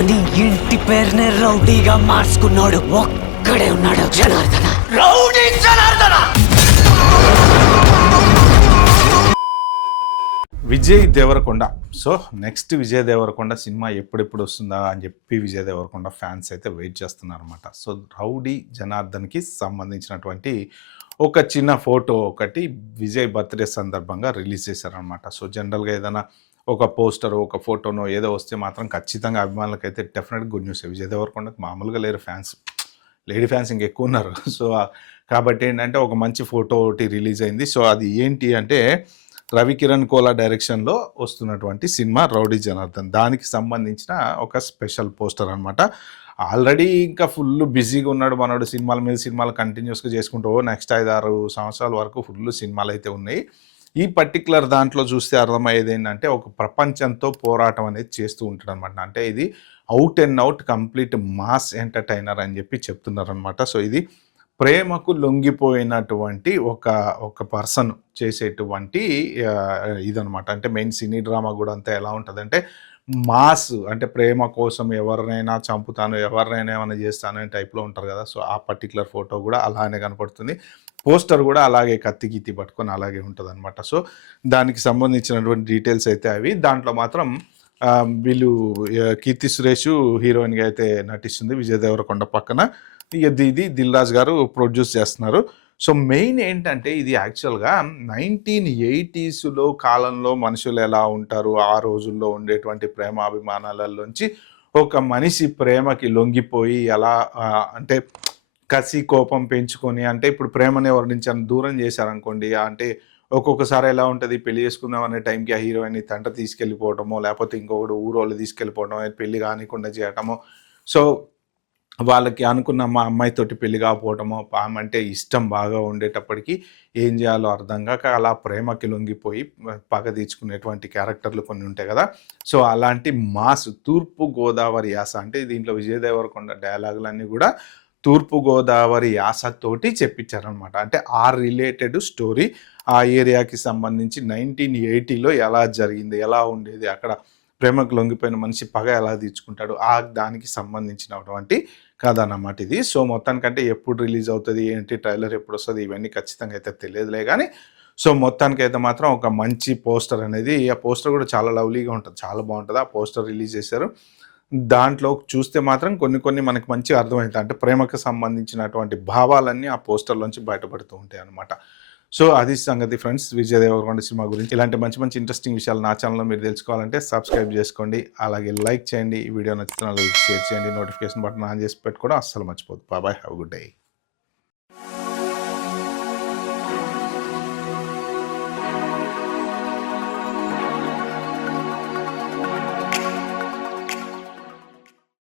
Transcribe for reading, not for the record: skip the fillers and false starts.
కానీ ఇంటి పేరునే రౌడీగా మార్చుకున్నాడు ఒక్కడే ఉన్నాడు, Janardhana. Rowdy Janardhana. Vijay Deverakonda. So next Vijay Deverakonda cinema ఎప్పుడెప్పుడు వస్తుందా అని చెప్పి విజయ్ దేవరకొండ ఫ్యాన్స్ అయితే వెయిట్ చేస్తున్నారు అనమాట. సో రౌడీ జనార్దన్కి సంబంధించినటువంటి ఒక చిన్న ఫోటో ఒకటి విజయ్ బర్త్డే సందర్భంగా రిలీజ్ చేశారనమాట. సో జనరల్గా ఏదైనా ఒక పోస్టర్ ఒక ఫోటోనో ఏదో వస్తే మాత్రం ఖచ్చితంగా అభిమానులకైతే డెఫినెట్గా గుడ్ న్యూస్. విజయ్ దేవరకొండకు మామూలుగా లేరు ఫ్యాన్స్, లేడీ ఫ్యాన్స్ ఇంకెక్కువ ఉన్నారు. సో కాబట్టి ఏంటంటే ఒక మంచి ఫోటో ఒకటి రిలీజ్ అయింది. సో అది ఏంటి అంటే రవికిరణ్ కోలా డైరెక్షన్లో వస్తున్నటువంటి సినిమా రౌడీ జనార్దన్. దానికి సంబంధించిన ఒక స్పెషల్ పోస్టర్ అనమాట. ఆల్రెడీ ఇంకా ఫుల్ బిజీగా ఉన్నాడు మనోడు, సినిమాల మీద సినిమాలు కంటిన్యూస్గా చేసుకుంటూ నెక్స్ట్ 5-6 సంవత్సరాల వరకు ఫుల్ సినిమాలు అయితే ఉన్నాయి. ఈ పర్టికులర్ దాంట్లో చూస్తే అర్థమయ్యేది ఏంటంటే ఒక ప్రపంచంతో పోరాటం అనేది చేస్తూ ఉంటాడు అనమాట. అంటే ఇది out and out complete mass entertainer అని చెప్పి చెప్తున్నారు అనమాట. సో ఇది ప్రేమకు లొంగిపోయినటువంటి ఒక పర్సన్ చేసేటువంటి ఇదనమాట. అంటే మెయిన్ సినీ డ్రామా కూడా అంతా ఎలా ఉంటుందంటే మాస్, అంటే ప్రేమ కోసం ఎవరినైనా చంపుతాను ఎవరినైనా ఏమైనా చేస్తాను అనే టైప్లో ఉంటారు కదా. సో ఆ పర్టికులర్ ఫోటో కూడా అలానే కనపడుతుంది. పోస్టర్ కూడా అలాగే కత్తి గీతి పట్టుకొని అలాగే ఉంటుంది అనమాట. సో దానికి సంబంధించినటువంటి డీటెయిల్స్ అయితే అవి. దాంట్లో మాత్రం వీళ్ళు కీర్తి సురేష్ హీరోయిన్గా అయితే నటిస్తుంది విజయ్ దేవరకొండ పక్కన. ఇది దిల్ రాజు గారు ప్రొడ్యూస్ చేస్తున్నారు. సో మెయిన్ ఏంటంటే ఇది యాక్చువల్గా 1980s కాలంలో మనుషులు ఎలా ఉంటారు, ఆ రోజుల్లో ఉండేటువంటి ప్రేమాభిమానాలలోంచి ఒక మనిషి ప్రేమకి లొంగిపోయి ఎలా అంటే కసి కోపం పెంచుకొని, అంటే ఇప్పుడు ప్రేమని ఎవరి నుంచి దూరం చేశారనుకోండి, అంటే ఒక్కొక్కసారి ఎలా ఉంటుంది పెళ్లి చేసుకుందాం అనే టైంకి ఆ హీరోయిన్ని తంట తీసుకెళ్ళిపోవటమో లేకపోతే ఇంకొకటి ఊరోళ్ళు తీసుకెళ్ళిపోవటమో పెళ్లి కానికుండా చేయటమో. సో వాళ్ళకి అనుకున్న మా అమ్మాయితోటి పెళ్లి కాకపోవటమో, ఆమె అంటే ఇష్టం బాగా ఉండేటప్పటికి ఏం చేయాలో అర్థం కాక అలా ప్రేమకి లొంగిపోయి పగ తీర్చుకునేటువంటి క్యారెక్టర్లు కొన్ని ఉంటాయి కదా. సో అలాంటి మాస్ తూర్పుగోదావరి యాస, అంటే దీంట్లో విజయ్ దేవరకొండ డైలాగులన్నీ కూడా తూర్పుగోదావరి యాసతోటి చెప్పించారనమాట. అంటే ఆ రిలేటెడ్ స్టోరీ, ఆ ఏరియాకి సంబంధించి 1980లో ఎలా జరిగింది, ఎలా ఉండేది, అక్కడ ప్రేమకు లొంగిపోయిన మనిషి పగ ఎలా తీర్చుకుంటాడు, ఆ దానికి సంబంధించినటువంటి కథ అన్నమాట ఇది. సో మొత్తానికంటే ఎప్పుడు రిలీజ్ అవుతుంది ఏంటి, ట్రైలర్ ఎప్పుడు వస్తుంది, ఇవన్నీ ఖచ్చితంగా అయితే తెలియదులే కానీ. సో మొత్తానికైతే మాత్రం ఒక మంచి పోస్టర్ అనేది, ఆ పోస్టర్ కూడా చాలా లవ్లీగా ఉంటుంది, చాలా బాగుంటుంది. ఆ పోస్టర్ రిలీజ్ చేశారు. దాంట్లో చూస్తే మాత్రం కొన్ని మనకి మంచిగా అర్థమవుతాయి. అంటే ప్రేమకు సంబంధించినటువంటి భావాలన్నీ ఆ పోస్టర్లోంచి బయటపడుతూ ఉంటాయి అనమాట. సో అది సంగతి ఫ్రెండ్స్ విజయ్ దేవరకొండ సినిమా గురించి. ఇలాంటి మంచి ఇంట్రెస్టింగ్ విషయాలు నా ఛానల్లో మీరు తెలుసుకోవాలంటే సబ్స్క్రైబ్ చేసుకోండి, అలాగే లైక్ చేయండి, ఈ వీడియో నచ్చితే షేర్ చేయండి, నోటిఫికేషన్ బటన్ ఆన్ చేసి పెట్టుకోవడం అస్సలు మర్చిపోదు. Bye, have good day.